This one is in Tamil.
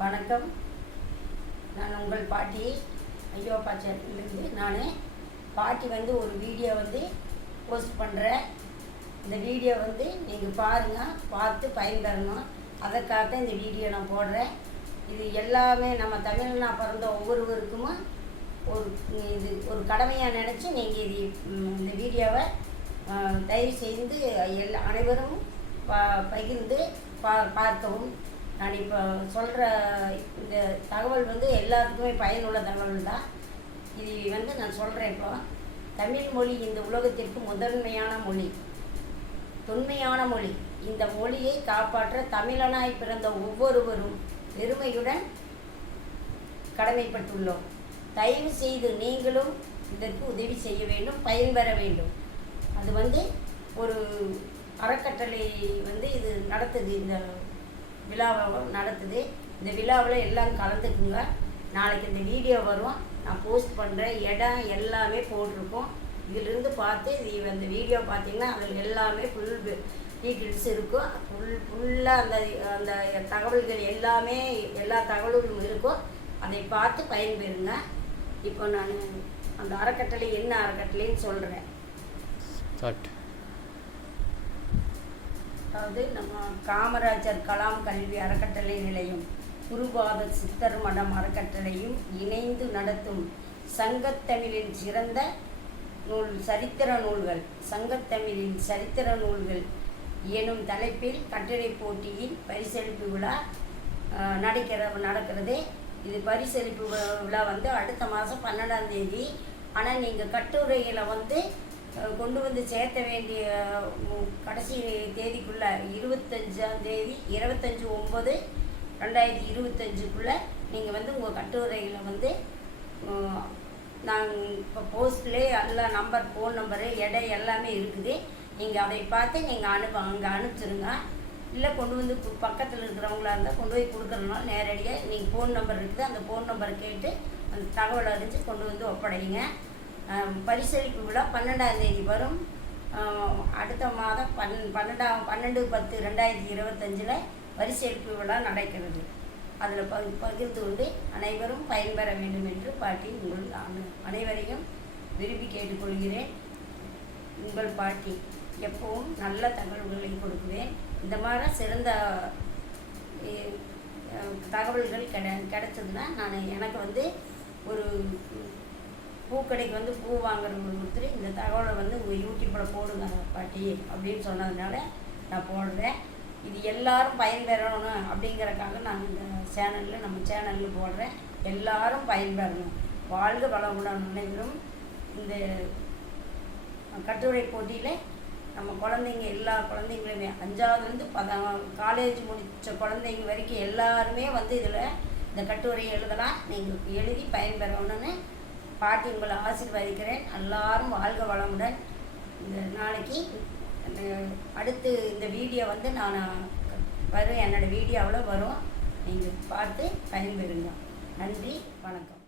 வணக்கம். நான் உங்கள் பாட்டி ஐயோப்பா சேனல்லேருந்து. நான் பாட்டி ஒரு வீடியோ போஸ்ட் பண்ணுறேன். இந்த வீடியோ நீங்கள் பாருங்கள், பார்த்து பயன்பெறணும். அதற்காக இந்த வீடியோ நான் போடுறேன். இது எல்லாமே நம்ம தமிழ்னா பிறந்த ஒவ்வொருவருக்கும் ஒரு கடமையாக நினச்சி நீங்கள் இந்த வீடியோவை தயவு செய்து அனைவரும் பகிர்ந்து பார்க்கவும். நான் இப்போ சொல்கிற இந்த தகவல் எல்லாத்துக்குமே பயனுள்ள தகவல் தான். இது நான் சொல்கிறேன். இப்போ தமிழ் மொழி இந்த உலகத்திற்கு முதன்மையான மொழி, தொன்மையான மொழி. இந்த மொழியை காப்பாற்ற தமிழனாய் பிறந்த ஒவ்வொருவரும் பெருமையுடன் கடமைப்பட்டுள்ளோம். தயவு செய்து நீங்களும் இதற்கு உதவி செய்ய வேண்டும், பயன்பெற வேண்டும். அது ஒரு அறக்கட்டளை இது நடத்துது, இந்த விழாவை நடத்துது. இந்த விழாவில் எல்லாம் கலந்துக்குங்க. நாளைக்கு இந்த வீடியோ வரும், நான் போஸ்ட் பண்ணுறேன். இடம் எல்லாமே போட்டிருக்கோம். இதிலிருந்து பார்த்து இந்த வீடியோ பார்த்தீங்கன்னா அதில் எல்லாமே ஃபுல் டீட்டெயில்ஸ் இருக்கும். ஃபுல்லாக அந்த தகவல்கள் எல்லாமே எல்லா தகவல்களும் இருக்கும். அதை பார்த்து பயன்பெறுங்க. இப்போ நான் அந்த அறக்கட்டளை என்ன அறக்கட்டளைன்னு சொல்கிறேன். அதாவது நம்ம காமராஜர் கலாம் கல்வி அறக்கட்டளை நிலையம், குருபாத சித்தர் மடம் அறக்கட்டளையும் இணைந்து நடத்தும் சங்கத்தமிழின் சிறந்த நூல் சரித்திர நூல்கள், சங்கத்தமிழின் சரித்திர நூல்கள் எனும் தலைப்பில் கட்டுரை போட்டியின் பரிசளிப்பு விழா நடக்கிறது. இது பரிசளிப்பு விழா அடுத்த மாதம் 12ஆம் தேதி. ஆனால் நீங்கள் கட்டுரைகளை கொண்டு சேர்த்த வேண்டிய கடைசி தேதிக்குள்ளே 25ஆம் தேதி 25/9/2025 நீங்கள் உங்கள் கட்டுரைகளை நாங்கள் இப்போ போஸ்ட்லேயே எல்லா நம்பர், ஃபோன் நம்பரு, எடை எல்லாமே இருக்குது. நீங்கள் அதை பார்த்து நீங்கள் அங்கே அனுப்பிச்சிருங்க. இல்லை கொண்டு பக்கத்தில் இருக்கிறவங்களா இருந்தால் கொண்டு போய் கொடுக்குறதுனால நேரடியாக நீங்கள் ஃபோன் நம்பர் இருக்குது, அந்த ஃபோன் நம்பரை கேட்டு அந்த தகவல் அறிஞ்சு கொண்டு ஒப்படைங்க. பரிசளிப்பு விழா 12ஆம் தேதி வரும். அடுத்த மாதம் 12/10/2025 பரிசளிப்பு விழா நடக்கிறது. அதில் பகிர்ந்து கொண்டு அனைவரும் பயன்பெற வேண்டும் என்று பாட்டி உங்கள் அனைவரையும் விரும்பி கேட்டுக்கொள்கிறேன். உங்கள் பாட்டி எப்பவும் நல்ல தகவல்களை கொடுக்குவேன். இந்த மாதிரி சிறந்த தகவல்கள் கிடைச்சதுன்னா எனக்கு ஒரு பூக்கடைக்கு பூ வாங்குறவங்க ஒருத்தர் இந்த தகவலை உங்கள் யூடியூப்பில் போடுங்க பாட்டி அப்படின்னு சொன்னதுனால நான் போடுறேன். இது எல்லாரும் பயன்பெறணும் அப்படிங்கிறக்காக நான் இந்த நம்ம சேனலில் போடுறேன். எல்லாரும் பயன்பெறணும். வாழ்க வளமுடன். அனைவரும் இந்த கட்டுரை போட்டியில் நம்ம குழந்தைங்க, எல்லா குழந்தைங்களுமே 5ஆவதுலேருந்து காலேஜ் முடித்த குழந்தைங்க வரைக்கும் எல்லாருமே இதில் இந்த கட்டுரை எழுதலாம். நீங்கள் எழுதி பயன்பெறணும்னு பாட்டி உங்களை ஆசீர்வதிக்கிறேன். எல்லாரும் வாழ்க வளமுடன். இந்த நாளைக்கு அடுத்து இந்த வீடியோ நான் வரும், என்னோடய வீடியோவில் வரும். நீங்கள் பார்த்து பயன்பெறுங்க. நன்றி, வணக்கம்.